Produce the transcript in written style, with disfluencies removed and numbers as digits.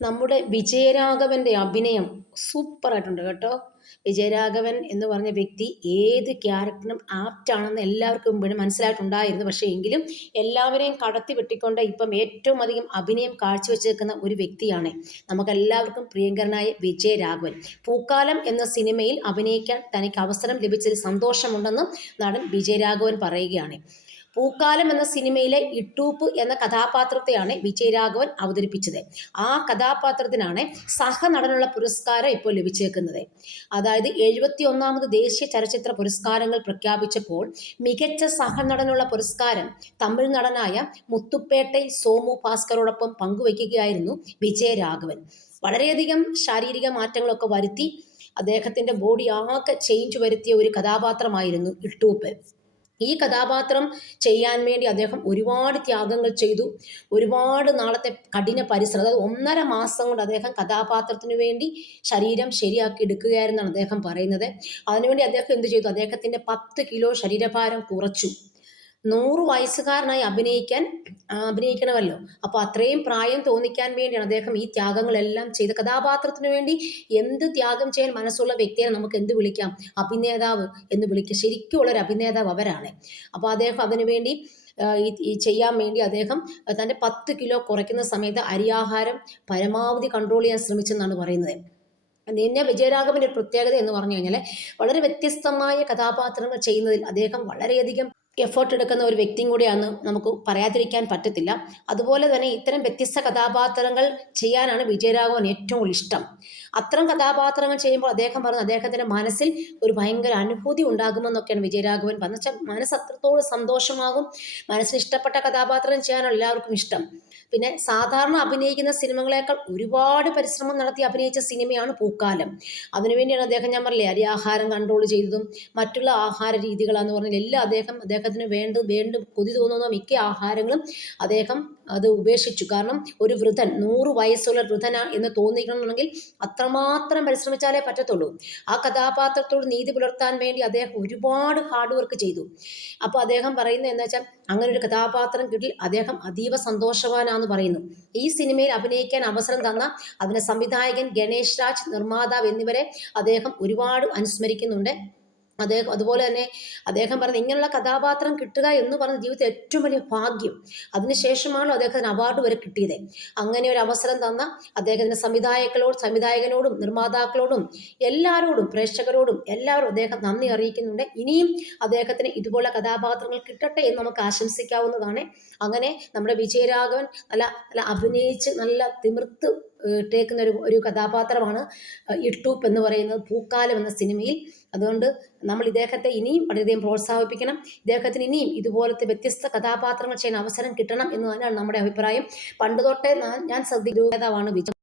നമ്മുടെ വിജയരാഘവൻ്റെ അഭിനയം സൂപ്പറായിട്ടുണ്ട് കേട്ടോ. വിജയരാഘവൻ എന്ന് പറഞ്ഞ വ്യക്തി ഏത് ക്യാരക്ടറിനും ആപ്റ്റാണെന്ന് എല്ലാവർക്കും മുമ്പ് മനസ്സിലായിട്ടുണ്ടായിരുന്നു. പക്ഷേ എങ്കിലും എല്ലാവരെയും കടത്തി വെട്ടിക്കൊണ്ട് ഇപ്പം ഏറ്റവും അധികം അഭിനയം കാഴ്ചവെച്ചേക്കുന്ന ഒരു വ്യക്തിയാണ് നമുക്കെല്ലാവർക്കും പ്രിയങ്കരനായ വിജയരാഘവൻ. പൂക്കാലം എന്ന സിനിമയിൽ അഭിനയിക്കാൻ തനിക്ക് അവസരം ലഭിച്ചതിൽ സന്തോഷമുണ്ടെന്ന് നടൻ വിജയരാഘവൻ പറയുകയാണ്. പൂക്കാലം എന്ന സിനിമയിലെ ഇട്ടൂപ്പ് എന്ന കഥാപാത്രത്തെയാണ് വിജയരാഘവൻ അവതരിപ്പിച്ചത്. ആ കഥാപാത്രത്തിനാണ് സഹനടനുള്ള പുരസ്കാരം ഇപ്പോൾ ലഭിച്ചേക്കുന്നത്. അതായത് 71ാമത് ദേശീയ ചലച്ചിത്ര പുരസ്കാരങ്ങൾ പ്രഖ്യാപിച്ചപ്പോൾ മികച്ച സഹനടനുള്ള പുരസ്കാരം തമിഴ് നടനായ മുത്തുപ്പേട്ടൈ സോമു ഭാസ്കറോടൊപ്പം പങ്കുവയ്ക്കുകയായിരുന്നു വിജയരാഘവൻ. വളരെയധികം ശാരീരിക മാറ്റങ്ങളൊക്കെ വരുത്തി അദ്ദേഹത്തിൻ്റെ ബോഡി ആകെ ചേഞ്ച് വരുത്തിയ ഒരു കഥാപാത്രമായിരുന്നു ഇട്ടൂപ്പ്. ഈ കഥാപാത്രം ചെയ്യാൻ വേണ്ടി അദ്ദേഹം ഒരുപാട് ത്യാഗങ്ങൾ ചെയ്തു. ഒരുപാട് നാളത്തെ കഠിന പരിശ്രമം, അതായത് 1.5 മാസം കൊണ്ട് അദ്ദേഹം കഥാപാത്രത്തിന് വേണ്ടി ശരീരം ശരിയാക്കി എടുക്കുകയായിരുന്നാണ് അദ്ദേഹം പറയുന്നത്. അതിനുവേണ്ടി അദ്ദേഹം എന്ത് ചെയ്തു? അദ്ദേഹത്തിൻ്റെ 10 കിലോ ശരീരഭാരം കുറച്ചു. 100 വയസ്സുകാരനായി അഭിനയിക്കണമല്ലോ. അപ്പോൾ അത്രയും പ്രായം തോന്നിക്കാൻ വേണ്ടിയാണ് അദ്ദേഹം ഈ ത്യാഗങ്ങളെല്ലാം ചെയ്ത. കഥാപാത്രത്തിന് വേണ്ടി എന്ത് ത്യാഗം ചെയ്യാൻ മനസ്സുള്ള വ്യക്തിയെ നമുക്ക് എന്ത് വിളിക്കാം? അഭിനേതാവ് എന്ന് വിളിക്കാം. ശരിക്കുമുള്ളൊരു അഭിനേതാവ് അവരാണ്. അപ്പോൾ അദ്ദേഹം അതിനുവേണ്ടി ഈ ചെയ്യാൻ വേണ്ടി അദ്ദേഹം തൻ്റെ 10 കിലോ കുറയ്ക്കുന്ന സമയത്ത് അരിയാഹാരം പരമാവധി കൺട്രോൾ ചെയ്യാൻ ശ്രമിച്ചെന്നാണ് പറയുന്നത്. പിന്നെ വിജയരാഘവൻ്റെ ഒരു പ്രത്യേകത എന്ന് പറഞ്ഞു കഴിഞ്ഞാൽ വളരെ വ്യത്യസ്തമായ കഥാപാത്രങ്ങൾ ചെയ്യുന്നതിൽ അദ്ദേഹം വളരെയധികം എഫേർട്ട് എടുക്കുന്ന ഒരു വ്യക്തിയും കൂടിയാണ്, നമുക്ക് പറയാതിരിക്കാൻ പറ്റത്തില്ല. അതുപോലെ തന്നെ ഇത്തരം വ്യത്യസ്ത കഥാപാത്രങ്ങൾ ചെയ്യാനാണ് വിജയരാഘവൻ ഏറ്റവും ഇഷ്ടം. അത്തരം കഥാപാത്രങ്ങൾ ചെയ്യുമ്പോൾ അദ്ദേഹം പറഞ്ഞു അദ്ദേഹത്തിൻ്റെ മനസ്സിൽ ഒരു ഭയങ്കര അനുഭൂതി ഉണ്ടാകുമെന്നൊക്കെയാണ് വിജയരാഘവൻ പറഞ്ഞാൽ. മനസ്സ് അത്രത്തോളം സന്തോഷമാകും. മനസ്സിന് ഇഷ്ടപ്പെട്ട കഥാപാത്രം ചെയ്യാനാണ് എല്ലാവർക്കും ഇഷ്ടം. പിന്നെ സാധാരണ അഭിനയിക്കുന്ന സിനിമകളേക്കാൾ ഒരുപാട് പരിശ്രമം നടത്തി അഭിനയിച്ച സിനിമയാണ് പൂക്കാലം. അതിനുവേണ്ടിയാണ് അദ്ദേഹം, ഞാൻ പറഞ്ഞില്ലേ, അരിയാഹാരം കൺട്രോൾ ചെയ്തതും മറ്റുള്ള ആഹാര രീതികളാന്ന് പറഞ്ഞാൽ എല്ലാം അദ്ദേഹത്തിന് വീണ്ടും കൊതി തോന്നുന്ന മിക്ക ആഹാരങ്ങളും അദ്ദേഹം അത് ഉപേക്ഷിച്ചു. കാരണം ഒരു വൃദ്ധൻ, 100 വയസ്സുള്ള വൃദ്ധന എന്ന് തോന്നിക്കണമെന്നുണ്ടെങ്കിൽ അത്രമാത്രം പരിശ്രമിച്ചാലേ പറ്റത്തുള്ളൂ. ആ കഥാപാത്രത്തോട് നീതി പുലർത്താൻ വേണ്ടി അദ്ദേഹം ഒരുപാട് ഹാർഡ് വർക്ക് ചെയ്തു. അപ്പോൾ അദ്ദേഹം പറയുന്നത് എന്താ വെച്ചാൽ, അങ്ങനെ ഒരു കഥാപാത്രം കിട്ടി അദ്ദേഹം അതീവ സന്തോഷവാനാന്ന് പറയുന്നു. ഈ സിനിമയിൽ അഭിനയിക്കാൻ അവസരം തന്ന അതിൻ്റെ സംവിധായകൻ ഗണേഷ് രാജ്, നിർമ്മാതാവ് എന്നിവരെ അദ്ദേഹം ഒരുപാട് അനുസ്മരിക്കുന്നുണ്ട്. അതുപോലെ തന്നെ അദ്ദേഹം പറഞ്ഞത് ഇങ്ങനെയുള്ള കഥാപാത്രം കിട്ടുക എന്ന് പറഞ്ഞ ജീവിതത്തിൽ ഏറ്റവും വലിയ ഭാഗ്യം. അതിനുശേഷമാണല്ലോ അദ്ദേഹത്തിന് അവാർഡ് വരെ കിട്ടിയത്. അങ്ങനെ ഒരു അവസരം തന്ന അദ്ദേഹത്തിൻ്റെ സംവിധായകനോടും നിർമ്മാതാക്കളോടും എല്ലാവരോടും പ്രേക്ഷകരോടും എല്ലാവരും അദ്ദേഹം നന്ദി അറിയിക്കുന്നുണ്ട്. ഇനിയും അദ്ദേഹത്തിന് ഇതുപോലെ കഥാപാത്രങ്ങൾ കിട്ടട്ടെ എന്ന് നമുക്ക് ആശംസിക്കാവുന്നതാണ്. അങ്ങനെ നമ്മുടെ വിജയരാഘവൻ നല്ല അഭിനയിച്ച് നല്ല തിമിർത്ത് ഇട്ടേക്കുന്ന ഒരു കഥാപാത്രമാണ് ഇട്ടൂപ്പ് എന്ന് പറയുന്നത് പൂക്കാലം എന്ന സിനിമയിൽ. അതുകൊണ്ട് നമ്മൾ ഇദ്ദേഹത്തെ ഇനിയും വളരെയധികം പ്രോത്സാഹിപ്പിക്കണം. ഇദ്ദേഹത്തിന് ഇനിയും ഇതുപോലത്തെ വ്യത്യസ്ത കഥാപാത്രങ്ങൾ ചെയ്യാൻ അവസരം കിട്ടണം എന്ന് തന്നെയാണ് നമ്മുടെ അഭിപ്രായം. പണ്ട് തൊട്ടേ ഞാൻ ശ്രദ്ധിക്കുന്ന വിജയ്.